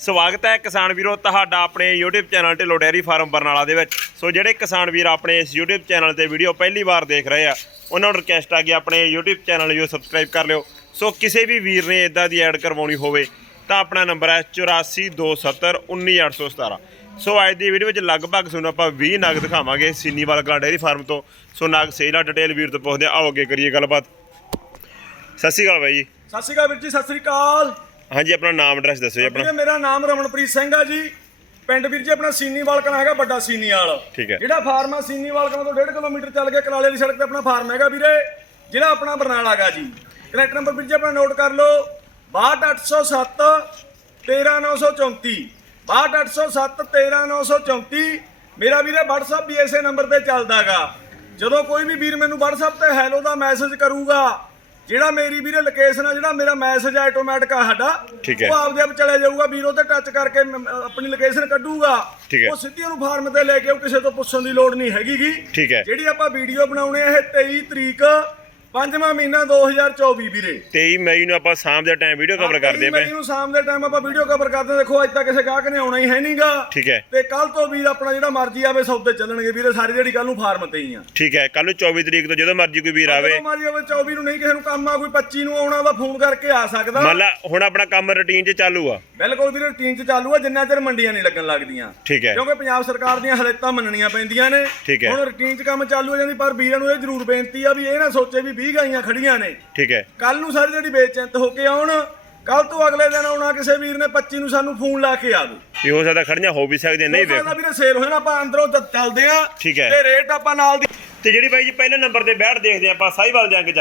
ਸਵਾਗਤ ਹੈ ਕਿਸਾਨ ਵੀਰੋ ਤੁਹਾਡਾ ਆਪਣੇ YouTube channel Dhillon dairy farm Barnala ਦੇ ਵਿੱਚ। ਸੋ ਜਿਹੜੇ ਕਿਸਾਨ ਵੀਰ ਆਪਣੇ ਇਸ YouTube ਚੈਨਲ ਤੇ ਵੀਡੀਓ ਪਹਿਲੀ ਵਾਰ ਦੇਖ ਰਹੇ ਆ, ਉਹਨਾਂ ਨੂੰ ਰਿਕਵੈਸਟ ਆ ਕਿ ਆਪਣੇ YouTube ਚੈਨਲ ਨੂੰ ਸਬਸਕ੍ਰਾਈਬ ਕਰ ਲਿਓ। ਸੋ ਕਿਸੇ ਵੀ ਵੀਰ ਨੇ ਇਦਾਂ ਦੀ ਐਡ ਕਰਵਾਉਣੀ ਹੋਵੇ, ਤਾਂ ਆਪਣਾ ਨੰਬਰ ਹੈ 8427191817 ਸੋ ਅੱਜ ਦੀ ਵੀਡੀਓ ਵਿੱਚ ਲਗਭਗ ਤੁਹਾਨੂੰ ਆਪਾਂ 20 ਨਗ ਦਿਖਾਵਾਂਗੇ ਸੀਨੀਵਾਲ ਕਲਾ ਡੈਰੀ ਫਾਰਮ ਤੋਂ। ਸੋ ਨਗ ਸੇਲਾ ਡਿਟੇਲ ਵੀਰ ਤੋਂ ਪੁੱਛਦੇ ਆ ਆਓ ਅੱਗੇ ਕਰੀਏ ਗੱਲਬਾਤ। ਸਤਿ ਸ਼੍ਰੀ ਅਕਾਲ ਬਾਈ ਜੀ। ਸਤਿ ਸ਼੍ਰੀ ਅਕਾਲ ਵੀਰ ਜੀ, ਸਤਿ ਸ਼੍ਰੀ ਅਕਾਲ। ਹਾਂਜੀ ਆਪਣਾ ਨਾਮ ਐਡਰੈਸ ਦੱਸੋ ਜੀ ਆਪਣਾ। ਵੀਰੇ ਮੇਰਾ ਨਾਮ ਰਮਨਪ੍ਰੀਤ ਸਿੰਘ ਆ ਜੀ। ਪਿੰਡ ਵੀਰ ਜੀ ਆਪਣਾ ਸੀਨੀਵਾਲ ਕਲਾਂ ਹੈਗਾ ਵੱਡਾ ਸੀਨੀਵਾਲ ਠੀਕ ਹੈ। ਜਿਹੜਾ ਫਾਰਮ ਆ ਸੀਨੀਵਾਲ ਕਲਾਂ ਤੋਂ 1.5 ਕਿਲੋਮੀਟਰ ਚੱਲ ਕੇ ਕਲਾਲੇ ਵਾਲੀ ਸੜਕ ਤੇ ਆਪਣਾ ਫਾਰਮ ਹੈਗਾ ਵੀਰੇ। ਜਿਹੜਾ ਆਪਣਾ ਬਰਨਾਲਾ ਹੈਗਾ ਜੀ। ਕਨੈਕਟ ਨੰਬਰ ਵੀਰ ਜੀ ਆਪਣਾ ਨੋਟ ਕਰ ਲਓ। 62807 13934 62807 13934 ਮੇਰਾ ਵੀਰੇ WhatsApp ਵੀ ਇਸੇ ਨੰਬਰ ਤੇ ਚੱਲਦਾਗਾ ਜਦੋਂ ਕੋਈ ਵੀ ਵੀਰ ਮੈਨੂੰ WhatsApp ਤੇ ਹੈਲੋ ਦਾ ਮੈਸੇਜ ਕਰੂਗਾ ਜਿਹੜਾ ਮੇਰੀ ਵੀਰੇ ਲੋਕੇਸ਼ਨ ਆ ਜਿਹੜਾ ਮੇਰਾ ਮੈਸੇਜ ਆਟੋਮੈਟਿਕ ਆ ਸਾਡਾ ਠੀਕ ਹੈ। ਉਹ ਆਪਦੇ ਆਪ ਚਲੇ ਜਾਊਗਾ ਵੀਰੋ ਤੇ ਟੱਚ ਕਰਕੇ ਮ- ਆਪਣੀ ਲੋਕੇਸ਼ਨ ਕੱਢੂਗਾ ਠੀਕ ਹੈ। ਉਹ ਸਿੱਧੀ ਉਹਨੂੰ ਫਾਰਮ ਤੇ ਲੈ ਕੇ ਉਹ ਕਿਸੇ ਤੋਂ ਪੁੱਛਣ ਦੀ ਲੋੜ ਨਹੀਂ ਹੈਗੀਗੀ ਠੀਕ ਹੈ। ਜਿਹੜੀ ਆਪਾਂ ਵੀਡੀਓ ਬਣਾਉਣੇ ਆ ਇਹ 23 ਤਰੀਕ ਪੰਜਵਾਂ ਮਹੀਨਾ 2024 ਵੀਰੇ। 23 ਮਈ ਨੂੰ ਆਪਾਂ ਸ਼ਾਮ ਦੇ ਟਾਈਮ ਵੀਡੀਓ ਕਵਰ ਕਰਦੇ ਪਏ। ਮੈਨੂੰ ਸ਼ਾਮ ਦੇ ਟਾਈਮ ਆਪਾਂ ਵੀਡੀਓ ਕਵਰ ਕਰਦੇ ਹਾਂ। ਦੇਖੋ ਅੱਜ ਤੱਕ ਕਿਸੇ ਗਾਹਕ ਨੇ ਆਉਣਾ ਹੀ ਹੈ ਨਹੀਂਗਾ। ਠੀਕ ਹੈ। ਤੇ ਕੱਲ ਤੋਂ ਵੀਰ ਆਪਣਾ ਜਿਹੜਾ ਮਰਜ਼ੀ ਆਵੇ ਸੌਦੇ ਚੱਲਣਗੇ। ਵੀਰੇ ਸਾਰੀ ਜਿਹੜੀ ਕੱਲ ਨੂੰ ਫਾਰਮ ਤੇ ਹੀ ਆ। ਠੀਕ ਹੈ ਕੱਲ ਨੂੰ 24 ਤਰੀਕ ਤੋਂ ਜਦੋਂ ਮਰਜ਼ੀ ਕੋਈ ਵੀਰ ਆਵੇ। ਜਦੋਂ ਮਰਜ਼ੀ ਆਵੇ 24 ਨੂੰ ਨਹੀਂ ਕਿਸੇ ਨੂੰ ਕੰਮ ਆ ਕੋਈ 25 ਨੂੰ ਆਉਣਾ ਵਾ ਫੋਨ ਕਰਕੇ ਆ ਸਕਦਾ। ਮੰਨ ਲਾ ਹੁਣ ਆਪਣਾ ਕੰਮ ਰੁਟੀਨ 'ਚ ਚਾਲੂ ਆ। ਬਿਲਕੁਲ ਵੀਰੇ ਰੂਟੀਨ ਚ ਚਾਲੂ ਆ ਜਿੰਨਾ ਚਿਰ ਮੰਡੀਆਂ ਨਹੀਂ ਲੱਗਣ ਲੱਗਦੀਆਂ। ਠੀਕ ਹੈ। ਕਿਉਂਕਿ ਪੰਜਾਬ ਸਰਕਾਰ ਦੀਆਂ ਹਦਾਇਤਾਂ ਮੰਨਣੀਆਂ ਪੈਂਦੀਆਂ ਨੇ। ਠੀਕ ਹੈ। ਹੁਣ ਰੂਟੀਨ ਚ ਕੰਮ ਚਾਲੂ ਹੋ ਜਾਂਦੀ ਪਰ ਵੀਰਾਂ ਨੂੰ ਇਹ ਜ਼ਰੂਰ ਬੇਨਤੀ ਆ ਵੀ ਇਹ ਨਾ ਸੋਚੇ ਵੀ 20 ਗਾਈਆਂ ਖੜੀਆਂ ਨੇ। ਠੀਕ ਹੈ। ਕੱਲ ਨੂੰ ਸਾਰੀ ਜਿਹੜੀ ਬੇਚਿੰਤ ਹੋ ਕੇ ਆਉਣ ਕੱਲ ਤੋਂ ਅਗਲੇ ਦਿਨ ਆਉਣਾ ਕਿਸੇ ਵੀਰ ਨੇ 25 ਨੂੰ ਸਾਨੂੰ ਫੋਨ ਲਾ ਕੇ ਆਵੇ ਕੀ ਹੋ ਸਕਦਾ ਖੜੀਆਂ ਹੋ ਵੀ ਸਕਦੀਆਂ ਨਹੀਂ ਵੇਖ ਸਕਦਾ ਵੀਰੇ ਸੇਲ ਹੋ ਜਾਣਾ ਆਪਾਂ ਅੰਦਰੋਂ ਚੱਲਦੇ ਆ ਠੀਕ ਹੈ। ਤੇ ਰੇਟ ਆਪਾਂ ਨਾਲ ਦੀ ਤੇ ਜਿਹੜੀ ਬਾਈ ਜੀ ਪਹਿਲੇ ਨੰਬਰ ਤੇ ਬੈਠ ਦੇਖਦੇ ਆਪਾਂ ਸਾਈਵਾਲ ਜਾ ਗਈ।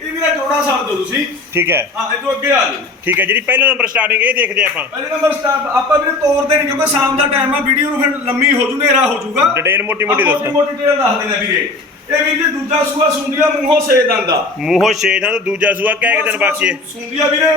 ਇਹ ਵੀਰੇ ਜੋੜਾ ਛੱਡ ਦਿਓ ਤੁਸੀਂ। ਠੀਕ ਹੈ। ਹਾਂ ਇਹ ਤੋਂ ਅੱਗੇ ਆ ਜਾਓ। ਠੀਕ ਹੈ ਜਿਹੜੀ ਪਹਿਲਾ ਨੰਬਰ ਸਟਾਰਟਿੰਗ ਇਹ ਦੇਖਦੇ ਆਪਾਂ। ਪਹਿਲੇ ਨੰਬਰ ਸਟਾਰਟ ਆਪਾਂ ਵੀਰੇ ਤੋਰਦੇ ਨਹੀਂ ਕਿਉਂਕਿ ਸ਼ਾਮ ਦਾ ਟਾਈਮ ਆ ਵੀਡੀਓ ਨੂੰ ਫਿਰ ਲੰਮੀ ਹੋ ਜੂ ਹਨੇਰਾ ਹੋ ਜਾਊਗਾ ਡਿਟੇਲ ਮੋਟੀ ਮੋਟੀ ਮੋਟੀ ਦੱਸੋ ਮੋਟੀ ਡਿਟੇਲ ਦੱਸ ਦੇਣਾ ਵੀਰੇ। ਇਹ ਵੀਰ ਜੀ ਦੂਜਾ ਸੂਆ ਸੁੰਦੀਆ ਮੂੰਹੋਂ ਸੇ ਦੰਦਾ। ਮੂੰਹੋਂ ਛੇ ਦਾ ਤੇ ਦੂਜਾ ਸੂਆ ਕਹਿ ਕੇ ਦਿਨ ਬਾਕੀ ਹੈ ਸੁੰਦੀਆ ਵੀਰੇ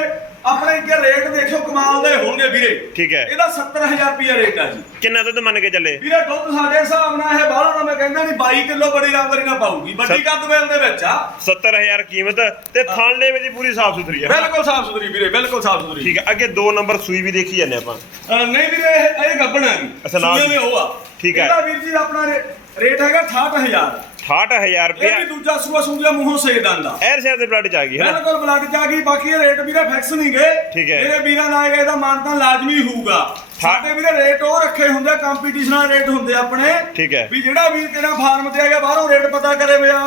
ਆਪਣੇ ਅੱਗੇ ਰੇਟ ਦੇਖੋ ਕਮਾਲ ਦੇ ਹੋਣਗੇ ਵੀਰੇ। ਠੀਕ ਹੈ। ਇਹਦਾ 70000 ਰੁਪਿਆ ਰੇਟ ਆ ਜੀ। ਕਿੰਨਾ ਦੁੱਧ ਮੰਨ ਕੇ ਚੱਲੇ? ਵੀਰੇ ਦੁੱਧ ਸਾਡੇ ਹਿਸਾਬ ਨਾਲ ਇਹ ਬਾਹਰੋਂ ਮੈਂ ਕਹਿੰਦਾ ਨਹੀਂ 22 ਕਿਲੋ ਬੜੀ ਰਾਮਰੀ ਨਾ ਪਾਊਗੀ। ਵੱਡੀ ਕੱਦ ਵੇਲ ਦੇ ਵਿੱਚ ਆ 70000 ਕੀਮਤ ਤੇ ਥਣ ਲੈਵੇ ਦੀ ਪੂਰੀ ਸਾਫ਼ ਸੁਥਰੀ ਹੈ ਬਿਲਕੁਲ ਸਾਫ਼ ਸੁਥਰੀ ਵੀਰੇ ਬਿਲਕੁਲ ਸਾਫ਼ ਸੁਥਰੀ। ਠੀਕ ਹੈ ਅੱਗੇ ਦੋ ਨੰਬਰ ਸੂਈ ਵੀ ਦੇਖੀ ਜਾਂਦੇ ਆਪਾਂ। ਅਹ ਨਹੀਂ ਵੀਰੇ ਇਹ ਇਹ ਗੱਬਣ ਆ ਗਈ ਅੱਛਾ, ਨਾਲ ਵੀ ਆ। ਠੀਕ ਹੈ। ਇਹਦਾ ਵੀਰ ਜੀ ਆਪਣਾ ਰੇ- ਰੇਟ ਹੈਗਾ 68000 68000 ਇਹ ਰੁਪਇਆ। ਵੀ ਦੂਜਾ ਸੂਆ ਸੁੰਦੀਆ ਮੂੰਹੋਂ ਸੇ ਦੰਦਾ। ਐਰ ਸ਼ਹਿਰ ਦੇ ਬਲੱਡ ਚ ਆ ਗਈ ਹੈ ਨਾ ਬਿਲਕੁਲ ਬਲੱਡ ਚ ਆ ਗਈ ਬਾਕੀ ਇਹ ਰੇਟ ਵੀਰੇ ਫਿਕਸ ਨਹੀਂ ਗਏ ਠੀਕ ਹੈ। ਮੇਰੇ ਵੀਰਾਂ ਨਾਲ ਗਏ ਤਾਂ ਮਾਨਤਾ ਲਾਜ਼ਮੀ ਹੋਊਗਾ। ਸਾਡੇ ਵੀਰੇ ਰੇਟ ਉਹ ਰੱਖੇ ਹੁੰਦੇ ਆ ਕੰਪੀਟੀਸ਼ਨਲ ਰੇਟ ਹੁੰਦੇ ਆਪਣੇ। ਠੀਕ ਹੈ। ਵੀ ਜਿਹੜਾ ਵੀਰ ਤੇਰਾ ਫਾਰਮ ਤੇ ਆ ਗਿਆ ਬਾਹਰੋਂ ਰੇਟ ਪਤਾ ਕਰੇ ਵਿਆ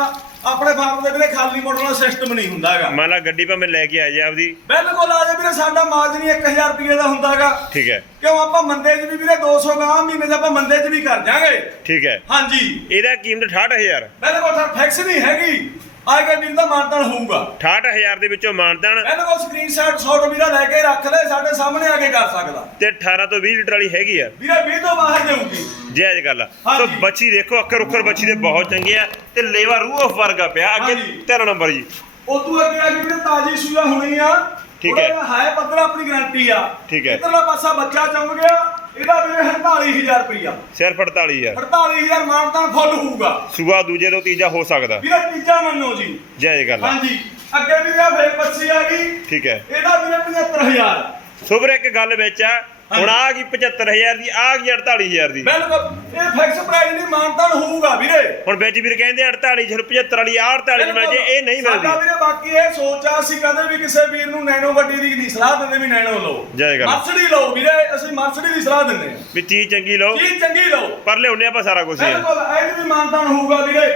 ਆਪਣੇ ਫਾਰਮ ਦੇ ਵੀਰੇ ਖਾਲੀ ਮੋਟਰ ਦਾ ਸਿਸਟਮ ਨਹੀਂ ਹੁੰਦਾਗਾ। ਮੰਨ ਲਾ ਗੱਡੀ ਭਾਵੇਂ ਲੈ ਕੇ ਆ ਜਾ ਆਪਦੀ। ਬਿਲਕੁਲ ਆ ਜਾ ਵੀਰੇ ਸਾਡਾ ਮਾਰਜਨ ਹੀ 1000 ਰੁਪਏ ਦਾ ਹੁੰਦਾਗਾ। ਠੀਕ ਹੈ। ਕਿਉਂ ਆਪਾਂ ਮੰਦੇ 'ਚ ਵੀ ਵੀਰੇ 200 ਗਾਂ ਮਹੀਨੇ 'ਚ ਆਪਾਂ ਮੰਦੇ 'ਚ ਵੀ ਕਰ ਜਾਾਂਗੇ। ਠੀਕ ਹੈ। ਹਾਂਜੀ। ਇਹਦਾ ਕੀਮਤ 68000 ਬਿਲਕੁਲ ਸਰ ਫਿਕਸ ਨਹੀਂ ਹੈਗੀ। ਆ ਕੇ ਵੀਰ ਦਾ ਮਾਨਤਾਨ ਹੋਊਗਾ। 68000 ਦੇ ਵਿੱਚੋਂ ਮਾਨਦਾਨ ਬਿਲਕੁਲ ਸਕਰੀਨਸ਼ਾਟ 100 ਵੀਰਾ ਲੈ ਕੇ ਰੱਖ ਲੈ ਸਾਡੇ ਸਾਹਮਣੇ ਆ ਕੇ ਕਰ ਸਕਦਾ। ਤੇ 18 ਤੋਂ 20 ਲੀਟਰ ਵਾਲੀ ਹੈਗੀ ਆ। ਵੀਰੇ 20 ਤੋਂ ਬਾਹਰ ਦੇਊਗੀ। ਜਾਇਜ਼ ਗੱਲ ਆ। ਸੋ ਬੱਚੀ ਦੇਖੋ ਅੱਖਰ ਉੱਖਰ ਬੱਚੀ ਦੇ ਬਹੁਤ ਚੰਗੇ ਆ ਤੇ ਲੇਵਾ ਰੂਹ ਆਫ ਵਰਗਾ ਪਿਆ। ਅੱਗੇ ਹਾਂਜੀ। 13 ਨੰਬਰ ਜੀ। ਉਦੋਂ ਅੱਗੇ ਆ ਵੀਰੇ ਤਾਜੀ ਸੂਆ ਹੋਣੀ ਆ ਠੀਕ ਹੈ। ਹਾਏ ਪੱਧਰ ਆਪਣੀ ਗਾਰੰਟੀ ਆ। ਠੀਕ ਹੈ। ਇਧਰਲਾ ਪਾਸਾ ਬੱਚਾ ਚੰਮ ਗਿਆ। ਇਹਦਾ ਵੀਰੇ 48000 ਰੁਪਈਆ। ਸਿਰਫ 48000 48000 ਮਾਨਤਾਨ ਫੁੱਲ ਹੋਊਗਾ। ਸੂਆ ਦੂਜੇ ਤੋਂ ਤੀਜਾ ਹੋ ਸਕਦਾ। ਵੀਰੇ ਤੀਜਾ ਮੰਨੋ ਜੀ। ਜਾਇਜ਼ ਗੱਲ ਹਾਂਜੀ। ਅੱਗੇ ਵੀਰੇ ਫੇਰ ਬੱਚੀ ਆ ਗਈ। ਠੀਕ ਹੈ। ਇਹਦਾ ਵੀਰੇ 75000 ਸੋ ਵੀਰੇ ਇੱਕ ਗੱਲ ਵਿੱਚ ਆ। ਹੁਣ ਆ ਗਈ 75000 ਦੀ ਆ ਗਈ 48000 ਦੀ। ਬਿਲਕੁਲ। ਇਹ ਫਿਕਸ ਪ੍ਰਾਈਸ ਨਹੀਂ ਮਾਨਤਾਨ ਹੋਊਗਾ ਵੀਰੇ। ਹੁਣ ਵਿੱਚ ਵੀਰ ਕਹਿੰਦੇ 48 75 ਵਾਲੀ ਆ 48 ਮਿਲ ਜੇ ਇਹ ਨਹੀਂ ਸਾਡਾ ਮਿਲਦੀ ਵੀਰੇ ਬਾਕੀ ਇਹ ਸੋਚਾ ਅਸੀਂ ਕਦੇ ਵੀ ਕਿਸੇ ਵੀਰ ਨੂੰ ਨੈਨੋ ਗੱਡੀ ਦੀ ਨਹੀਂ ਸਲਾਹ ਦਿੰਦੇ ਵੀ ਨੈਨੋ ਲਓ। ਜੈ ਗੱਲ। ਮਰਸਡੀ ਲਓ ਵੀਰੇ ਅਸੀਂ ਮਰਸਡੀ ਦੀ ਸਲਾਹ ਦਿੰਦੇ ਹਾਂ। ਵੀ ਚੀਜ਼ ਚੰਗੀ ਲਓ। ਚੀਜ਼ ਚੰਗੀ ਲਓ। ਪਰ ਲਿਆਉਨੇ ਆਪਾਂ ਸਾਰਾ ਕੁਝ ਆ। ਬਿਲਕੁਲ ਇਹ ਵੀ ਮਾਨਤਾਨ ਹੋਊਗਾ ਵੀਰੇ।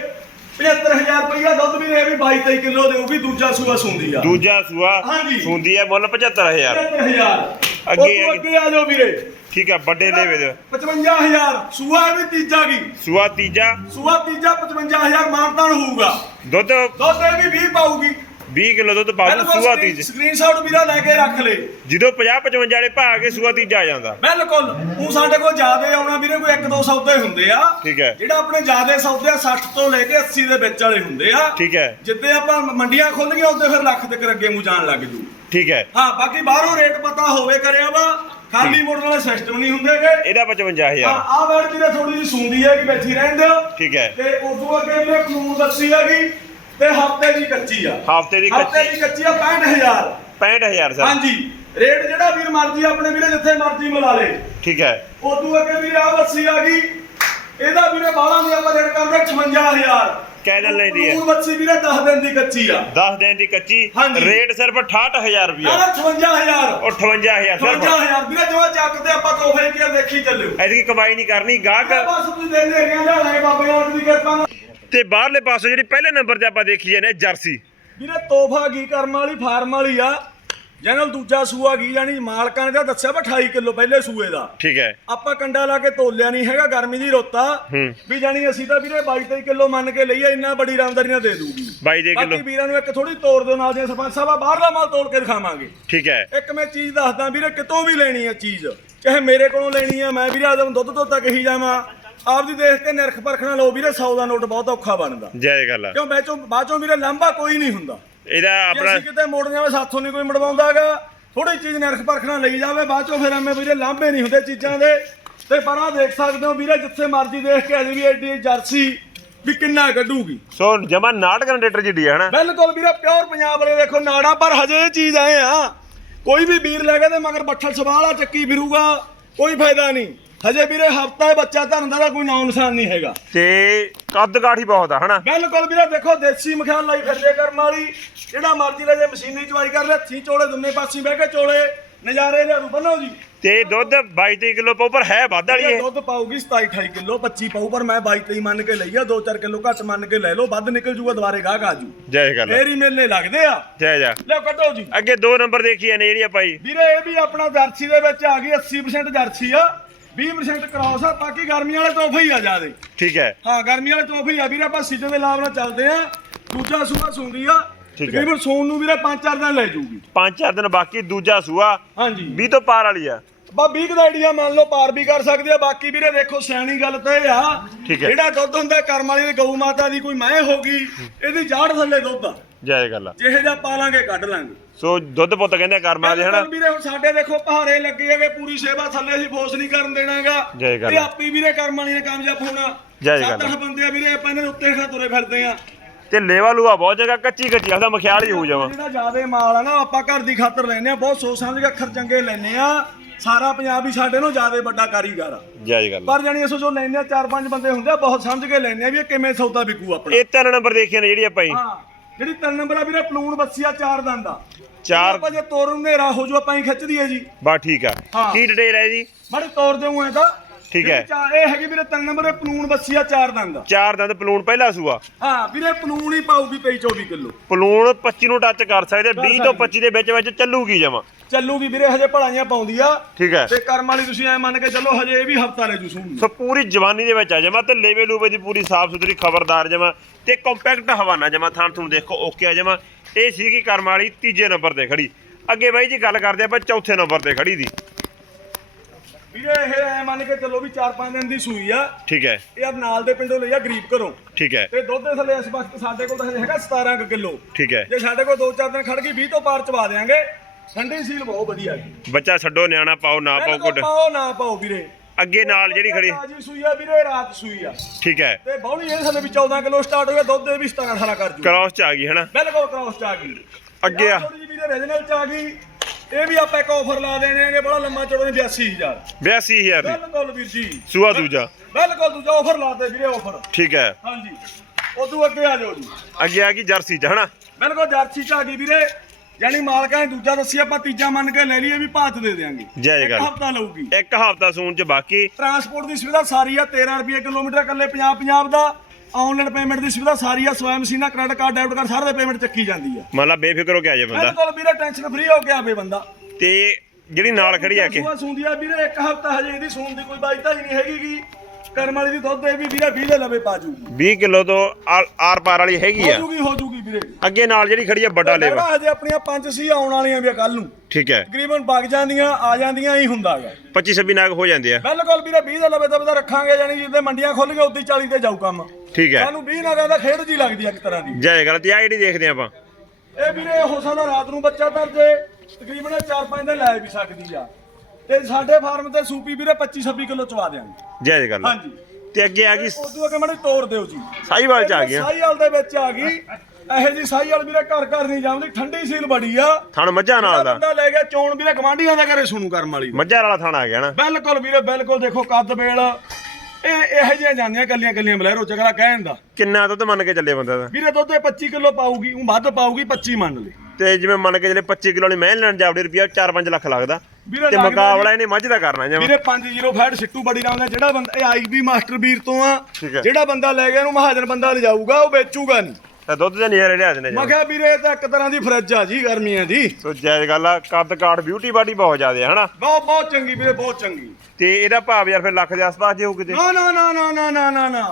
75000 ਰੁਪਈਆ ਦੁੱਧ ਵੀ ਇਹ ਵੀ 22 23 ਕਿਲੋ ਦੇਊਗੀ ਦੂਜਾ ਸੂਆ ਸੁੰਦੀ ਆ। ਦੂਜਾ ਸੂਆ ਹਾਂਜੀ। ਸੁੰਦੀ ਹੈ ਮੁੱਲ 75000 75000 ਅੱਗੇ ਅੱਗੇ ਆ- ਅੱਗੇ ਆ ਜਾਓ ਵੀਰੇ। ਠੀਕ ਆ ਵੱਡੇ ਲੈਵੇ ਦੇ 55000 ਸੂਆ ਵੀ ਤੀਜਾ ਗਈ ਸੂਆ ਤੀਜਾ। ਸੂਆ ਤੀਜਾ 55000 ਮਾਨਤਾਨ ਹੋਊਗਾ। ਦੁੱਧ? ਦੁੱਧ ਇਹ ਵੀ 20 ਪਾਊਗੀ। 20 ਕਿਲੋ ਦੁੱਧ ਪਾਉ ਸੂਆ ਤੀਜ। ਸਕਰੀਨਸ਼ਾਟ ਵੀਰਾ ਲੈ ਕੇ ਰੱਖ ਲੈ। ਜਦੋਂ 50 55 ਵਾਲੇ ਭਾ ਕੇ ਸੂਆ ਤੀਜਾ ਆ ਜਾਂਦਾ। ਬਿਲਕੁਲ। ਉਹ ਸਾਡੇ ਕੋਲ ਜ਼ਿਆਦੇ ਆਉਣਾ ਵੀਰੇ ਕੋਈ ਇੱਕ ਦੋ ਸੌਦੇ ਹੁੰਦੇ ਆ। ਠੀਕ ਹੈ। ਜਿਹੜਾ ਆਪਣੇ ਜ਼ਿਆਦੇ ਸੌਦੇ ਆ 60 ਤੋਂ ਲੈ ਕੇ 80 ਦੇ ਵਿੱਚ ਵਾਲੇ ਹੁੰਦੇ ਆ। ਠੀਕ ਹੈ। ਜਿੱਦੇ ਆਪਾਂ ਮੰਡੀਆਂ ਖੁੱਲ ਗਈਆਂ ਉੱਤੇ ਫਿਰ ਲੱਖ ਤੱਕ ਅੱਗੇ ਨੂੰ ਜਾਣ ਲੱਗ ਜੂ। ਠੀਕ ਹੈ। ਹਾਂ ਬਾਕੀ ਬਾਹਰੋਂ ਰੇਟ ਪਤਾ ਹੋਵੇ ਕਰਿਆ ਵਾ ਖਾਲੀ ਮੋੜਨ ਵਾਲੇ ਸਿਸਟਮ ਨਹੀਂ ਹੁੰਦੇਗੇ ਇਹਦਾ 55000 ਹਾਂ ਆ ਵੜ ਵੀਰੇ ਥੋੜੀ ਜਿਹੀ ਸੁੰਦੀ ਹੈ ਕਿ ਬੈਠੀ ਰਹਿਣ ਦਿਓ ਠੀਕ ਹੈ। ਤੇ ਉਦੋਂ ਅੱਗੇ ਵੀਰੇ ਕਾਨੂੰਨ ਦੱਸੀ ਹੈਗੀ ਤੇ ਹਫ਼ਤੇ ਦੀ ਕੱਚੀ ਆ। ਹਫ਼ਤੇ ਦੀ ਹਫ਼ਤੇ ਕੱਚੀ ਦੀ ਕੱਚੀ ਆ 65000 65000 ਸਰ। ਹਾਂਜੀ ਰੇਟ ਜਿਹੜਾ ਵੀਰ ਮਰਜ਼ੀ ਆਪਣੇ ਵੀਰੇ ਜਿੱਥੇ ਮਰਜ਼ੀ ਮਿਲਾ ਲੇ। ਠੀਕ ਹੈ। ਉਦੋਂ ਅੱਗੇ ਵੀਰੇ ਆ ਬੱਸੀ ਆ ਗਈ। ਇਹਦਾ ਵੀਰੇ ਬਾਲਾਂ ਦੀ ਆਪਾਂ ਰੇਟ ਕਰਦੇ 56000 ਕਹਿ ਦਿਨ ਲੈਂਦੀ ਹੈ। ਉਹ ਬੱਸੀ ਵੀਰੇ 10 ਦਿਨ ਦੀ ਕੱਚੀ ਆ। 10 ਦਿਨ ਦੀ ਕੱਚੀ। ਰੇਟ ਸਿਰਫ 68000 ਰੁਪਇਆ। ਨਾ 56000 ਉਹ 58000 ਸਿਰਫ 56000 ਵੀਰੇ ਜਿਵੇਂ ਚੱਕ ਤੇ ਆਪਾਂ ਤੋਹਫੇ ਕੀ ਦੇਖੀ ਚੱਲਿਓ। ਐਤਕੀ ਕਮਾਈ ਨਹੀਂ ਕਰਨੀ ਗਾਹਕ ਬਸ ਤੁਸੀਂ ਦੇ ਦੇ ਰਿਆਂ ਲਿਆਵਾਂਗੇ ਬਾਬੇ ਦੀ ਕਿਰਪਾ ਨਾਲ। ਤੇ ਬਾਹਰਲੇ ਪਾਸੋਂ ਜਿਹੜੀ ਪਹਿਲੇ ਨੰਬਰ ਤੇ ਆਪਾਂ ਦੇਖੀ ਜਾਂਦੇ ਜਰਸੀ। ਵੀਰੇ ਤੋਹਫਾ ਕੀ ਕਰਮ ਵਾਲੀ ਫਾਰਮ ਵਾਲੀ ਆ? ਜਨਰਲ ਦੂਜਾ ਸੂਆ ਕੀ ਜਾਨੀ ਮਾਲਕਾਂ ਨੇ ਤਾਂ ਦੱਸਿਆ ਵਾ 28 ਕਿਲੋ ਪਹਿਲੇ ਸੂਏ ਦਾ। ਠੀਕ ਹੈ। ਆਪਾਂ ਕੰਡਾ ਲਾ ਕੇ ਤੋਲਿਆ ਨਹੀਂ ਹੈਗਾ ਗਰਮੀ ਦੀ ਰੋਤਾ। ਵੀ ਜਾਨੀ ਅਸੀਂ ਤਾਂ ਵੀਰੇ 22 23 ਕਿਲੋ ਮੰਨ ਕੇ ਲਈਏ ਇੰਨਾ ਬੜੀ ਰਾਮਦਾਰੀ ਨਾਲ ਦੇ ਦੂਗੀ। 22 ਦੇ ਬਾਕੀ ਕਿਲੋ ਵੀਰਾਂ ਨੂੰ ਇੱਕ ਥੋੜੀ ਤੋੜ ਦਿਓ ਨਾਲ ਦੇ ਸਰਪੰਚ ਸਾਹਿਬ ਆ ਬਾਹਰਲਾ ਮਾਲ ਤੋੜ ਕੇ ਦਿਖਾਵਾਂਗੇ। ਠੀਕ ਹੈ। ਇੱਕ ਮੈਂ ਚੀਜ਼ ਦੱਸਦਾ ਵੀਰੇ ਕਿਤੋਂ ਵੀ ਲੈਣੀ ਆ ਚੀਜ਼ ਚਾਹੇ ਮੇਰੇ ਕੋਲੋਂ ਲੈਣੀ ਆ ਮੈਂ ਵੀਰੇ ਆਦਮ ਦੁੱਧ ਤੋਂ ਤੱਕ ਹੀ ਜਾਵਾਂ। ਆਪਦੀ ਦੇਖ ਕੇ ਨਿਰਖ ਪਰਖਣਾ ਲਓ ਵੀਰੇ 100 ਦਾ ਨੋਟ ਬਹੁਤ ਔਖਾ ਬਣਦਾ। ਜੈ ਗੱਲ ਆ। ਕਿਉਂ ਬਾਅਦੋਂ ਬਾਅਦੋਂ ਵੀਰੇ ਲੰਬਾ ਕੋਈ ਨਹੀਂ ਹੁੰਦਾ। ਇਹਦਾ ਜੇ ਆਪਣਾ ਅਸੀਂ ਕਿਤੇ ਮੋੜ ਜਾਵੇ ਸਾਥੋਂ ਨਹੀਂ ਕੋਈ ਮੜਵਾਉਂਦਾਗਾ ਥੋੜੀ ਚੀਜ਼ ਨਿਰਖ ਪਰਖਣਾ ਲਈ ਜਾਵੇ ਬਾਅਦ ਫਿਰ ਐਵੇਂ ਵੀਰੇ ਲਾਂਭੇ ਨਹੀਂ ਹੁੰਦੇ ਚੀਜ਼ਾਂ ਦੇ। ਤੇ ਪਰ ਆਹ ਦੇਖ ਸਕਦੇ ਹੋ ਵੀਰੇ ਜਿੱਥੇ ਮਰਜ਼ੀ ਦੇਖ ਕੇ ਅਜੇ ਵੀ ਐਡੀ ਜਰਸੀ ਵੀ ਕਿੰਨਾ ਕੱਢੂਗੀ। ਸੋ ਜਮਾ ਨਾਟ ਕੰਡਕਟਰ ਜਿੱਡੀ ਹੈ ਹਨਾ? ਬਿਲਕੁਲ ਵੀਰੇ ਪਿਓਰ ਪੰਜਾਬ ਵਾਲੇ ਦੇਖੋ ਨਾੜਾ ਪਰ ਹਜੇ ਇਹ ਚੀਜ਼ ਆਏ ਆ ਕੋਈ ਵੀ ਵੀਰ ਲੈ ਕੇ ਤੇ ਮਗਰ ਬੱਠਲ ਸਵਾਲਾ ਚੱਕੀ ਫਿਰੂਗਾ ਕੋਈ ਫਾਇਦਾ ਨਹੀਂ। ਹਜੇ ਵੀਰੇ ਹਫਤਾ ਬੱਚਾ ਧਰਨ ਦਾ ਕੋਈ ਨਾਂ ਨਿਸ਼ਾਨ ਨਹੀਂ ਹੈਗਾ। ਤੇ ਕੱਦ ਕਾਠੀ ਬਹੁਤ ਆ ਹਨਾ? ਬਿਲਕੁਲ ਵੀਰੇ ਦੇਖੋ ਦੇਸੀ ਮਖਿਆਲ ਲਾਈ ਫਿਰਦੇ ਕਰਮ ਵਾਲੀ। ਜਿਹੜਾ ਮਰਜ਼ੀ ਲੈ ਜੇ ਮਸ਼ੀਨੀ ਚਵਾਈ ਕਰ ਲੈ ਹੱਥੀਂ ਚੋਲੇ ਦੁੰਨੇ ਪਾਸੇ ਬਹਿ ਕੇ ਚੋਲੇ ਨਜ਼ਾਰੇ ਲਿਆਰੂ ਬੰਨੋ ਜੀ। ਤੇ ਦੁੱਧ 22 ਕਿਲੋ ਪਰ ਹੈ ਵੱਧ ਵਾਲੀ ਇਹ। ਹੈ ਦੁੱਧ ਪਾਉਗੀ 27 28 ਕਿਲੋ 25 ਪਾਉ ਪਰ ਮੈਂ 22 23 ਮੰਨ ਕੇ ਲਈ ਆ 2-4 ਕਿਲੋ ਘੱਟ ਮੰਨ ਕੇ ਲੈ ਲਓ ਵੱਧ ਨਿਕਲ ਜੂਗਾ ਦੁਬਾਰੇ ਗਾਹਕ ਆ ਜੂ। ਜੈ ਗੱਲ ਹੀ ਮੇਲੇ ਲੱਗਦੇ ਆ। ਜੈ ਜਾ। ਲਓ ਕੱਢੋ ਜੀ। ਅੱਗੇ ਦੋ ਨੰਬਰ ਦੇਖੀ ਜਾਂਦੇ ਜਿਹੜੀ ਜੀ। ਵੀਰੇ ਇਹ ਵੀ ਆਪਣਾ ਜਰਸੀ ਦੇ ਵਿੱਚ ਆ ਗਈ 80% ਜਰਸੀ ਆ। 20% ਕ੍ਰਾਸ ਆ ਬਾਕੀ ਗਰਮੀ ਵਾਲੇ ਤੋਹਫੇ ਹੀ ਆ ਜਾਦੇ ਠੀਕ ਹੈ। ਹਾਂ ਗਰਮੀ ਵਾਲੇ ਤੋਹਫੇ ਹੀ ਆ ਵੀਰੇ ਆਪਾਂ ਸੀਜ਼ਨ ਦੇ ਲਾਭ ਨਾਲ ਚੱਲਦੇ ਆ ਦੂਜਾ ਸੂਆ ਸੁੰਦੀ ਆ ਠੀਕ ਹੈ। ਤਕਰੀਬਨ ਸੂਣ ਨੂੰ ਵੀਰੇ 5-4 ਦਿਨ ਲੈ ਜੂਗੀ ਪੰਜ ਚਾਰ ਦਿਨ ਬਾਕੀ ਦੂਜਾ ਸੂਆ ਹਾਂਜੀ। 20 ਤੋਂ ਪਾਰ ਵਾਲੀ ਆ। ਬਾ 20 ਦਾ ਆਈਡੀਆ ਮੰਨ ਲਓ ਪਾਰ ਵੀ ਕਰ ਸਕਦੇ ਆ ਬਾਕੀ ਵੀਰੇ ਦੇਖੋ ਸਿਆਣੀ ਗੱਲ ਤਾਂ ਇਹ ਆ ਠੀਕ ਹੈ। ਜਿਹੜਾ ਦੁੱਧ ਹੁੰਦਾ ਕਰਮ ਵਾਲੀ ਦੀ ਗਊ ਮਾਤਾ ਦੀ ਕੋਈ ਮੈਂ ਹੋਗੀ ਇਹਦੀ ਜਾੜ ਥੱਲੇ ਦੁੱਧ ਆ। ਜੈ ਗੱਲ ਆ। ਜਿਹੇ ਜਿਹਾ ਪਾਲਾਂਗੇ ਕੱਢ ਲਾਂਗੇ। ਸੋ ਦੁੱਧ ਪੁੱਤ ਕਹਿੰਦੇ ਕਰਮਾ ਦੇ ਹਨਾ ਵੀਰੇ ਹੁਣ ਸਾਡੇ ਦੇਖੋ ਪਹਾੜੇ ਲੱਗੇ ਹੈਗੇ ਪੂਰੀ ਸੇਵਾ ਥੱਲੇ ਅਸੀਂ ਫੋਰਸ ਨਹੀਂ ਕਰਨ ਦੇਣਾਗਾ। ਜੈ ਗੱਲ ਇਹ। ਆਪੀ ਵੀਰੇ ਕਰਮ ਵਾਲੀ ਨੇ ਕਾਮਯਾਬ ਹੋਣਾ। ਜੈ ਗੱਲ। ਸੱਤ ਅੱਠ ਬੰਦੇ ਆ ਵੀਰੇ ਆਪਾਂ ਇਹਨਾਂ ਦੇ ਉੱਤੇ ਖਾ ਤੁਰੇ ਫਿਰਦੇ ਆ। ਤੇ ਲੇਵਾ ਲੂਆ ਬਹੁਤ ਜਗ੍ਹਾ ਕੱਚੀ ਕੱਚੀ ਆਦਾ ਮਖਿਆਲ ਹੀ ਹੋ ਜਾਵਾ। ਜਿਹੜਾ ਜ਼ਿਆਦੇ ਮਾਲ ਆ ਨਾ ਆਪਾਂ ਘਰ ਦੀ ਖਾਤਰ ਲੈਨੇ ਆ ਬਹੁਤ ਸੋਚ ਸਮਝ ਕੇ ਅੱਖਰ ਚੰਗੇ ਲੈਨੇ ਆ। ਸਾਰਾ ਪੰਜਾਬ ਹੀ ਸਾਡੇ ਨੂੰ ਜ਼ਿਆਦੇ ਵੱਡਾ ਕਾਰੀਗਰ ਆ। ਜੈ ਗੱਲ। ਪਰ ਜਾਨੀ ਅਸੀਂ ਜੋ ਲੈਨੇ ਆ ਚਾਰ ਪੰਜ ਬੰਦੇ ਹੁੰਦੇ ਆ ਬਹੁਤ ਸਮਝ ਕੇ ਲੈਨੇ ਆ ਵੀ ਇਹ ਕਿਵੇਂ ਸੌਦਾ ਵਿਕੂ ਆਪਣਾ। ਇਹ ਤਿੰਨ ਨੰਬਰ ਦੇਖੀਆਂ ਨੇ ਜਿਹੜੀ ਆਪਾਂ ਹਾਂ। ਜਿਹੜੀ ਤਿੰਨ ਨੰਬਰ ਆ ਵੀਰੇ ਪਲੂਣ ਬੱਸੀਆ ਚਾਰ ਦੰਦ ਆ। ਚਾਰ- ਆਪਾਂ ਜੇ ਤੋਰਨ ਹਨੇਰਾ ਹੋ ਜੂ ਆਪਾਂ ਹੀ ਖਿੱਚ ਦਈਏ ਜੀ। ਬਾ ਠੀਕ ਆ। ਹਾਂ। ਕੀ ਡਿਟੇਲ ਹੈ ਜੀ? ਮਾੜੀ ਤੋਰ ਦੇਉਂ ਐ ਤਾਂ। ਠੀਕ ਹੈ। ਜਿਹੜੀ ਚਾਰ- ਇਹ ਹੈਗੀ ਵੀਰੇ ਤਿੰਨ ਨੰਬਰ ਇਹ ਪਲੂਣ ਬੱਸੀਆ ਚਾਰ ਦੰਦ ਚਾਰ ਦੰਦ ਪਲੂਣ ਪਹਿਲਾ ਸੂਆ। ਹਾਂ ਵੀਰੇ ਪਲੂਣ ਹੀ ਪਾਊਗੀ 23 24 ਕਿਲੋ। ਪਲੂਣ 25 ਨੂੰ ਟੱਚ ਕਰ ਸਕਦੇ 20 ਤੋਂ ਸਕਦੇ। 25 ਦੇ ਵਿੱਚ ਵਿੱਚ ਚੱਲੂਗੀ ਜਮਾ। ਚੱਲੂਗੀ ਵੀਰੇ ਹਜੇ ਭਲਾਈਆਂ ਪਾਉਂਦੀ ਆ। ਠੀਕ ਹੈ। ਤੇ ਕਰਮ ਵਾਲੀ ਤੁਸੀਂ ਐ ਮੰਨ ਕੇ ਚੱਲੋ ਹਜੇ ਇਹ ਵੀ ਹਫਤਾ ਲੈ ਜੂ ਸੂਣ ਸੋ ਪੂਰੀ ਜਵਾਨੀ ਦੇ ਵਿੱਚ ਆ ਜਮਾ ਤੇ ਲੇਵੇ ਲੂਵੇ ਦੀ ਪੂਰੀ ਸਾਫ਼ ਸੁਥਰੀ ਖਬਰਦਾਰ ਜਮਾ ਤੇ ਕੰਪੈਕਟ ਹਵਾਨਾ ਜਮਾ ਥਾਂ ਤੁਹਾਨੂੰ ਦੇਖੋ ਓਕੇ ਆ ਜਮਾ। ਇਹ ਸੀਗੀ ਕਰਮ ਵਾਲੀ ਤੀਜੇ ਨੰਬਰ ਤੇ ਖੜੀ। ਅੱਗੇ ਬਾਈ ਜੀ ਗੱਲ ਕਰਦੇ ਆਪਾਂ ਚੌਥੇ ਨੰਬਰ ਤੇ ਖੜੀ ਦੀ। ਵੀਰੇ ਇਹ ਐ ਮੰਨ ਕੇ ਚੱਲੋ ਵੀ 4-5 ਦਿਨ ਦੀ ਸੂਈ ਆ। ਠੀਕ ਹੈ। ਇਹ ਆਪ ਨਾਲ ਦੇ ਪਿੰਡੋਂ ਲਈ ਆ ਗਰੀਬ ਘਰੋਂ। ਠੀਕ ਹੈ। ਤੇ ਦੁੱਧ ਦੇ ਥੱਲੇ ਇਸ ਵਕਤ ਸਾਡੇ ਕੋਲ ਤਾਂ ਹੈਗਾ 17 ਕੁ ਕਿਲੋ। ਠੀਕ ਹੈ। ਜੇ ਸਾਡੇ ਕੋਲ 2-4 ਦਿਨ ਖੜ ਗਈ 20 ਤੋਂ ਪਾਰ ਚਵਾ ਦੇਾਂਗੇ ਠੰਡੀ ਸੀਲ ਬਹੁਤ ਵਧੀਆ ਜੀ। ਬੱਚਾ ਛੱਡੋ ਨਿਆਣਾ ਪਾਓ ਨਾ ਪਾਓ ਗੁੱਡ ਪਾਓ ਨਾ ਪਾਓ ਵੀਰੇ। ਅੱਗੇ ਨਾਲ ਜਿਹੜੀ ਖੜੀ। ਤਾਜੀ ਸੂਈ ਆ ਵੀਰੇ ਰਾਤ ਸੂਈ ਆ। ਠੀਕ ਹੈ। ਤੇ ਬੌਲੀ ਇਹ ਥੱਲੇ ਵੀ 14 ਕਿਲੋ ਸਟਾਰਟ ਹੋ ਗਿਆ ਦੁੱਧ ਦੇ ਵੀ 17 18 ਕਰ ਜੂ ਕ੍ਰਾਸ ਚ ਆ ਗਈ ਹਨਾ? ਬਿਲਕੁਲ ਕ੍ਰਾਸ ਚ ਆ ਗਈ। ਅੱਗੇ ਆ। ਥੋੜੀ ਜਿਹੀ ਵੀਰੇ ਰੀਜਨਲ ਚ ਆ ਗਈ। ਇਹ ਵੀ ਆਪਾਂ ਇੱਕ ਆਫਰ ਲਾ ਦੇਣੇ ਆਗੇ ਬੜਾ ਲੰਮਾ ਚੌੜਾ ਨਹੀਂ 82000 82000 ਦੀ। ਬਿਲਕੁਲ ਵੀਰ ਜੀ। ਸੂਆ ਦੂਜਾ। ਬਿਲਕੁਲ ਦੂਜਾ ਆਫਰ ਲਾ ਦੇ ਵੀਰੇ ਆਫਰ ਠੀਕ ਹੈ। ਹਾਂਜੀ। ਉਦੋਂ ਅੱਗੇ ਆ ਜਾਓ ਜੀ। ਅੱਗੇ ਆ ਗਈ ਜਰਸੀ ਚ ਹਨਾ? ਬਿਲਕੁਲ ਜਰਸੀ ਚ ਆ ਗਈ ਵੀਰੇ। ਯਾਨੀ ਮਾਲਕਾਂ ਨੇ ਦੂਜਾ ਦੱਸੀ ਆਪਾਂ ਤੀਜਾ ਮੰਨ ਕੇ ਲੈ ਲਈਏ ਵੀ ਭਾਤ ਦੇ ਦੇਾਂਗੇ ਜੈ ਜੈ ਗੱਲ ਹਫਤਾ ਲਊਗੀ। ਇੱਕ ਹਫਤਾ ਸੂਨ ਚ ਬਾਕੀ। ਟਰਾਂਸਪੋਰਟ ਦੀ ਸੁਵਿਧਾ ਸਾਰੀ ਆ 13 ਰੁਪਏ ਕਿਲੋਮੀਟਰ ਇਕੱਲੇ ਪੰਜਾਬ ਪੰਜਾਬ ਦਾ ਆਨਲਾਈਨ ਪੇਮੈਂਟ ਦੀ ਸੁਵਿਧਾ ਸਾਰੀ ਆ ਸਵੈਮ ਮਸ਼ੀਨਾਂ ਕ੍ਰੈਡਿਟ ਕਾਰਡ ਡੈਬਿਟ ਕਾਰਡ ਸਾਰੇ ਦੇ ਪੇਮੈਂਟ ਚੱਕੀ ਜਾਂਦੀ ਆ। ਮੰਨ ਲਾ ਬੇਫਿਕਰ ਹੋ ਕੇ ਆ ਜਾ ਬੰਦਾ। ਬਿਲਕੁਲ ਵੀਰੇ ਟੈਨਸ਼ਨ ਫ੍ਰੀ ਹੋ ਕੇ ਆਵੇ ਬੰਦਾ। ਤੇ ਜਿਹੜੀ ਨਾਲ ਖੜੀ ਆ ਕੇ। ਸੂਆ ਸੂੰਦੀ ਆ ਵੀਰੇ ਇੱਕ ਹਫਤਾ ਹਜੇ ਇਹਦੀ ਸੂਣ ਦੀ ਕੋਈ ਬਾਈਤਾ ਹੀ ਨਹੀਂ ਹੈਗੀ ਗੀ। ਕਰਮ ਵਾਲੀ ਦੀ ਦੁੱਧ ਇਹ ਵੀ ਵੀਰੇ 20 ਦੇ ਲਵੇ ਪਾ ਜੂਗੀ। 20 ਕਿਲੋ ਤੋਂ ਆਰ- ਆਰ ਪਾਰ ਵਾਲੀ ਹੈਗੀ ਹੋ ਆ। ਜੂਗੀ ਹੋ ਜੂਗੀ ਵੀਰੇ। ਅੱਗੇ ਨਾਲ ਜਿਹੜੀ ਖੜੀ ਆ ਵੱਡਾ ਲੇਵਾ। ਹਜੇ ਆਪਣੀਆਂ ਪੰਜ ਸੀ ਆਉਣ ਵਾਲੀਆਂ ਵੀ ਕੱਲ ਨੂੰ। ਠੀਕ ਹੈ। ਤਕਰੀਬਨ ਵਗ ਜਾਂਦੀਆਂ ਆ ਜਾਂਦੀਆਂ ਹੀ ਹੁੰਦਾ ਗਾ। 25 26 ਨਾਗ ਹੋ ਜਾਂਦੇ ਆ। ਬਿਲਕੁਲ ਵੀਰੇ 20 ਦੇ ਲਵੇ ਤਾਂ ਬਦਾ ਰੱਖਾਂਗੇ ਜਾਨੀ ਜਿੱਦੇ ਮੰਡੀਆਂ ਖੁੱਲ ਗਏ ਉੱਦੀ 40 ਤੇ ਜਾਊ ਕੰਮ। ਠੀਕ ਹੈ। ਸਾਨੂੰ 20 ਨਗਾਂ ਦਾ ਖੇਡ ਜੀ ਲੱਗਦੀ ਆ ਇੱਕ ਤਰ੍ਹਾਂ ਦੀ। ਜੈ ਗੱਲ ਤੇ ਆ ਜਿਹੜੀ ਦੇਖਦੇ ਆਪਾਂ। ਇਹ ਵੀਰੇ ਹੋ ਸਕਦਾ ਰਾਤ ਨੂੰ ਬੱਚਾ ਧਰ ਜੇ ਤਕਰੀਬਨ 4-5 ਦਿਨ ਲੈ ਵੀ ਸਕਦੀ ਆ। ਤੇ ਸਾਡੇ ਫਾਰਮ ਤੇ ਸੂਪੀ ਵੀਰੇ 25-26 ਕਿਲੋ ਚਵਾ ਦਿਆਂਗੇ। ਜੈ ਗੱਲ। ਹਾਂਜੀ। ਤੇ ਅੱਗੇ ਆ ਗਈ ਉਦੋਂ ਅੱਗੇ ਮੜੀ ਤੋੜ ਦਿਓ ਜੀ। ਸਾਈਵਾਲ ਚ ਆ ਗਈਆਂ। ਸਾਈਵਾਲ ਦੇ ਵਿੱਚ ਆ ਗਈ। ਇਹੋ ਜੀ ਸਾਈ ਵਾਲ ਵੀਰੇ ਘਰ ਘਰ ਨਹੀਂ ਜਾਂਦੀ ਠੰਡੀ ਸੀਲ ਬੜੀ ਆ। ਥਣ ਮੱਝਾਂ ਨਾਲ ਦਾ। ਬੰਦਾ ਲੈ ਗਿਆ ਚੋਣ ਵੀਰੇ ਗਵਾਂਢੀਆਂ ਦਾ ਘਰੇ ਸੁਣੂ ਕਰਮ ਵਾਲੀ। ਮੱਝਾਂ ਵਾਲਾ ਥਣ ਆ ਗਿਆ ਨਾ। ਬਿਲਕੁਲ ਵੀਰੇ ਬਿਲਕੁਲ ਦੇਖੋ ਕੱਦ ਬੇਲ ਇਹ ਇਹੋ ਜਿਹੀਆਂ ਜਾਂਦੀਆਂ ਕੱਲੀਆਂ ਕੱਲੀਆਂ ਬਲੈਰੋ ਚਗਰਾ ਕਹਿਣ ਦਾ। ਕਿੰਨਾ ਦੁੱਧ ਮੰਨ ਕੇ ਚੱਲੇ ਬੰਦਾ ਦਾ? ਵੀਰੇ ਦੁੱਧ ਇਹ 25 ਕਿਲੋ ਪਾਊਗੀ ਉਹ ਵੱਧ ਪਾਊਗੀ 25 ਮੰਨ ਲਈ ਤੇ ਜਿਵੇਂ ਮੰਨ ਕੇ ਚੱਲੇ 25 ਕਿਲੋ ਵਾਲੀ ਮਹਿਲ ਲੈਣ ਜਾਵੜੀ ਰੁਪਿਆ 4-5 ਲੱਖ ਲੱਗਦਾ। ਤੇ ਮੁਕਾਬਲਾ ਇਹਨੇ ਮੱਝ ਦਾ ਕਰਨਾ ਜਿਵੇਂ। ਵੀਰੇ 5-0 ਫੈਟ ਸਿੱਟੂ ਬੜੀ ਲਾਉਂਦਾ ਜਿਹੜਾ ਬੰਦਾ ਇਹ ਆਈਬੀ ਮਾਸਟਰ ਵੀਰ ਤੋਂ ਆ। ਜਿਹੜਾ ਬੰਦਾ ਲੈ ਗਿਆ ਇਹਨੂੰ ਮਹਾਜਨ ਬੰਦਾ ਲਿਜਾਊਗਾ ਉਹ ਵੇਚੂਗਾ ਨਹੀਂ। ਤਾਂ ਦੁੱਧ ਦੇ ਨਜ਼ਾਰੇ ਲਿਆ ਦਿੰਦੇ ਮੈਂ ਕਿਹਾ ਵੀਰੇ ਇਹ ਤਾਂ ਇੱਕ ਤਰ੍ਹਾਂ ਦੀ ਫਰਿੱਜ ਆ ਜੀ ਗਰਮੀਆਂ ਦੀ। ਸੋ ਜਾਇਜ਼ ਗੱਲ ਆ ਕੱਦ ਕਾਠ ਬਿਊਟੀ ਬਾਡੀ ਬਹੁਤ ਜ਼ਿਆਦਾ ਹੈ ਹਨਾ? ਬਹੁਤ ਬਹੁਤ ਚੰਗੀ ਵੀਰੇ ਬਹੁਤ ਚੰਗੀ। ਤੇ ਇਹਦਾ ਭਾਵ ਯਾਰ ਫਿਰ ਲੱਖ ਦੇ ਆਸ-ਪਾਸ ਜੇ ਹੋ ਕਿਤੇ। ਨਾ ਨਾ ਨਾ ਨਾ ਨਾ ਨਾ ਨਾ।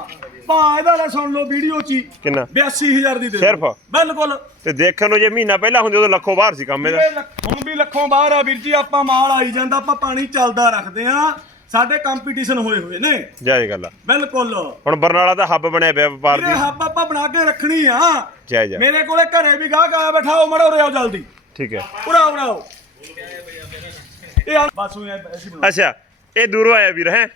ਨਾ ਭਾ ਇਹਦਾ ਲੈ ਸੁਣ ਲਓ ਵੀਡੀਓ ਚ ਹੀ। ਕਿੰਨਾ? 82000 ਦੀ ਦੇ ਦਿਓ। ਸਿਰਫ? ਬਿਲਕੁਲ। ਤੇ ਦੇਖਣ ਨੂੰ ਜੇ ਮਹੀਨਾ ਪਹਿਲਾਂ ਹੁੰਦੀ ਉਦੋਂ ਲੱਖੋਂ ਬਾਹਰ ਸੀ ਕੰਮ ਇਹਦਾ। ਲੱਖ- ਹੁਣ ਵੀ ਲੱਖੋਂ ਬਾਹਰ ਆ ਵੀਰ ਜੀ ਆਪਾਂ ਮਾਲ ਆਈ ਜਾਂਦਾ ਆਪਾਂ ਪਾਣੀ ਚੱਲਦਾ ਰੱਖਦੇ ਆ ਸਾਡੇ ਕੰਪੀਟੀਸ਼ਨ ਹੋਏ ਹੋਏ ਨੇ। ਜਾਇਜ਼ ਗੱਲ ਆ। ਬਿਲਕੁਲ। ਹੁਣ ਬਰਨਾਲਾ ਦਾ ਹੱਬ ਬਣਿਆ ਪਿਆ ਵਪਾਰ ਵੀਰੇ ਦੀ ਹੱਬ ਆਪਾਂ ਬਣਾ ਕੇ ਰੱਖਣੀ ਆ। ਜਾਇਜ਼ ਆ ਮੇਰੇ ਕੋਲੇ ਘਰੇ ਵੀ ਗਾਹਕ ਆਇਆ ਬੈਠਾ ਉਹ ਮੜੋ ਰਿਆਓ ਜਲਦੀ। ਠੀਕ ਹੈ। ਉਰਾ ਉਰਾਓ ਇਹ ਆ- ਬਸ ਉਹ ਐਸੀ ਬਣਾ। ਅੱਛਾ ਇਹ ਦੂਰੋਂ ਆਇਆ ਵੀਰ ਹੈ?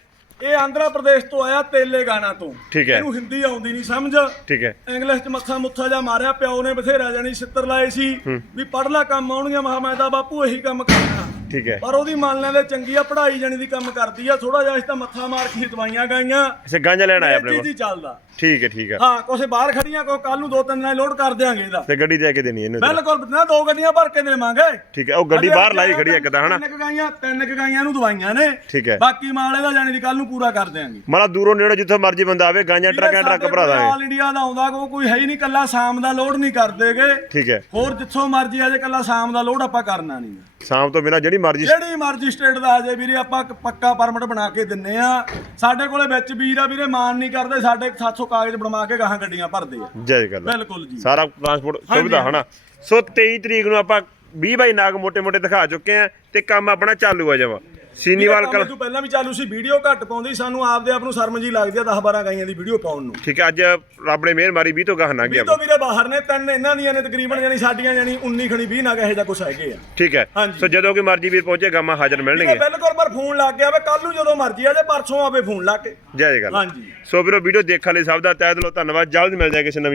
ਇਹ ਆਂਧਰਾ ਪ੍ਰਦੇਸ਼ ਤੋਂ ਆਇਆ ਤੇਲੇਗਾਨਾ ਤੋਂ। ਠੀਕ ਹੈ। ਇਹਨੂੰ ਹਿੰਦੀ ਆਉਂਦੀ ਨਹੀਂ ਸਮਝ? ਠੀਕ ਹੈ। ਇੰਗਲਿਸ਼ ਚ ਮੱਥਾ ਮੁੱਥਾ ਜਾ ਮਾਰਿਆ ਪਿਓ ਨੇ ਬਥੇਰਾ ਜਾਨੀ ਛਿੱਤਰ ਲਾਏ ਸੀ ਵੀ ਪੜ ਲੈ ਕੰਮ ਆਉਣਗੀਆਂ ਮਹਾ ਮੈਂ ਤਾਂ ਬਾਪੂ ਇਹੀ ਕੰਮ ਕਰਨਾ। ਠੀਕ ਹੈ। ਪਰ ਉਹਦੀ ਮੰਨ ਲੈਂਦੇ ਚੰਗੀ ਆ ਪੜ੍ਹਾਈ ਜਾਣੀ ਦੀ ਕੰਮ ਕਰਦੀ ਆ ਥੋੜਾ ਜਿਹਾ ਇਸ ਤਾਂ ਮੱਥਾ ਮਾਰ ਕੇ ਦਵਾਈਆਂ ਗਾਈਆਂ ਅੱਛਾ ਗਾਂਜਾ ਲੈਣ ਆਇਆ ਆਪਣੇ ਕੋਲ? ਹੀ ਚੱਲਦਾ। ਠੀਕ ਹੈ ਠੀਕ ਹੈ। ਹਾਂ ਕੋਸੇ ਬਾਹਰ ਖੜੀਆਂ ਕੋ ਕੱਲ ਨੂੰ ਦੋ ਤਿੰਨ ਦਿਨਾਂ ਲੋਡ ਕਰ ਦਿਆਂਗੇ ਇਹਦਾ। ਤੇ ਗੱਡੀ ਦੇ ਕੇ ਦੇਣੀ ਇਹਨੂੰ। ਬਿਲਕੁਲ ਨਾ ਦੋ ਗੱਡੀਆਂ ਭਰ ਕੇ ਦੇਵਾਂਗੇ। ਠੀਕ ਹੈ ਉਹ ਗੱਡੀ ਬਾਹਰ ਲਾਈ ਖੜੀ ਇੱਕ ਤਾਂ ਹਨਾ? ਤਿੰਨ ਗਾਈਆਂ ਤਿੰਨ ਗਾਈਆਂ ਨੂੰ ਦਵਾਈਆਂ ਨੇ। ਠੀਕ ਹੈ। ਬਾਕੀ ਮਾਲ ਇਹਦਾ ਜਾਣੀ ਦੀ ਕੱਲ ਨੂੰ ਪੂਰਾ ਕਰ ਦਿਆਂਗੇ। ਮਾਲਾ ਦੂਰੋਂ ਨੇੜੇ ਜਿੱਥੋਂ ਮਰਜ਼ੀ ਬੰਦਾ ਆਵੇ ਗਾਂਜਾ ਟਰੱਕ ਟਰੱਕ ਭਰਾ ਦਾਂਗੇ ਆਲ ਇੰਡੀਆ ਦਾ ਆਉਂਦਾ ਕੋ ਕੋਈ ਹੈ ਹੀ ਨਹੀਂ ਕੱਲਾ ਸ਼ਾਮ ਦਾ ਲੋਡ ਨਹੀਂ ਕਰਦੇਗੇ ਠੀਕ ਹੈ। ਹੋਰ ਜਿੱਥੋਂ ਮਰਜ਼ੀ ਆ ਜੇ ਕੱਲਾ ਸ਼ਾਮ ਦਾ ਲੋਡ ਆਪਾਂ ਕਰਨਾ ਨਹੀਂ। ਸ਼ਾਮ ਤੋਂ ਬਿਨਾ ਜਿਹੜੀ ਮਰਜ਼ੀ। ਜਿਹੜੀ ਮਰਜ਼ੀ ਸਟੇਟ ਦਾ ਆ ਜਾਏ ਵੀਰੇ ਆਪਾਂ ਪੱਕਾ ਪਰਮਿਟ ਬਣਾ ਕੇ ਦਿੰਨੇ ਆ। ਸਾਡੇ ਕੋਲੇ ਵਿੱਚ ਵੀਰ ਆ ਵੀਰੇ ਮਾਨ ਨਹੀਂ ਕਰਦੇ ਸਾਡੇ 700 ਕਾਗਜ਼ ਬਣਵਾ ਕੇ ਗਾਹਾਂ ਗੱਡੀਆਂ ਭਰਦੇ ਆ। ਜੈ ਗੱਲ ਬਿਲਕੁਲ ਜੀ। ਸਾਰਾ ਟਰਾਂਸਪੋਰਟ ਸੁਵਿਧਾ ਹਨਾ? ਸੋ 23 ਤਰੀਕ ਨੂੰ ਆਪਾਂ 20 ਬਾਈ ਨਾਗ ਮੋਟੇ ਮੋਟੇ ਦਿਖਾ ਚੁੱਕੇ ਆ ਤੇ ਕੰਮ ਆਪਣਾ ਚਾਲੂ ਆ ਜਾਵਾ। ਸੀਨੀਵਾਲ ਕਲ ਤੋਂ ਪਹਿਲਾਂ ਵੀ ਚਾਲੂ ਸੀ ਵੀਡੀਓ ਘੱਟ ਪਾਉਂਦੀ ਸਾਨੂੰ ਆਪਦੇ ਆਪ ਨੂੰ ਸ਼ਰਮ ਜੀ ਲੱਗਦੀ ਆ 10 12 ਗਾਈਆਂ ਦੀ ਵੀਡੀਓ ਪਾਉਣ ਨੂੰ। ਠੀਕ ਹੈ ਅੱਜ ਰੱਬ ਨੇ ਮਿਹਰ ਮਾਰੀ 20 ਤੋਂ ਗਾਹ ਨਾ ਵੀ ਗਿਆ ਤੋਂ ਵੀਰੇ ਬਾਹਰ ਨੇ ਤਿੰਨ ਇਹਨਾਂ ਦੀਆਂ ਨੇ ਤਕਰੀਬਨ ਜਾਨੀ ਸਾਡੀਆਂ ਜਾਨੀ 19 ਖਣੀ 20 ਨਾ ਇਹੋ ਜਿਹਾ ਕੁਛ ਹੈਗੇ ਆ। ਠੀਕ ਹੈ। ਸੋ ਜਦੋਂ ਕੋਈ ਮਰਜ਼ੀ ਵੀਰ ਪਹੁੰਚੇ ਗਾਮਾ ਹਾਜ਼ਰ ਮਿਲਣਗੇ। ਬਿਲਕੁਲ ਪਰ ਫੋਨ ਲੱਗ ਗਿਆ ਵੇ ਕੱਲ ਨੂੰ ਜਦੋਂ ਮਰਜ਼ੀ ਆ ਜੇ ਪਰਸੋਂ ਆਵੇ ਫੋਨ ਲਾ ਕੇ। ਜਾਇਜ਼ ਗੱਲ ਹਾਂਜੀ। ਸੋ ਵੀਰੋ ਵੀਡੀਓ ਦੇਖਣ ਲਈ ਸਭ ਦਾ ਤਹਿ ਦਿਲੋਂ ਧੰਨਵਾਦ ਜਲਦ ਮਿਲ ਜਾਏ ਕਿਸੇ ਨਵੀਂ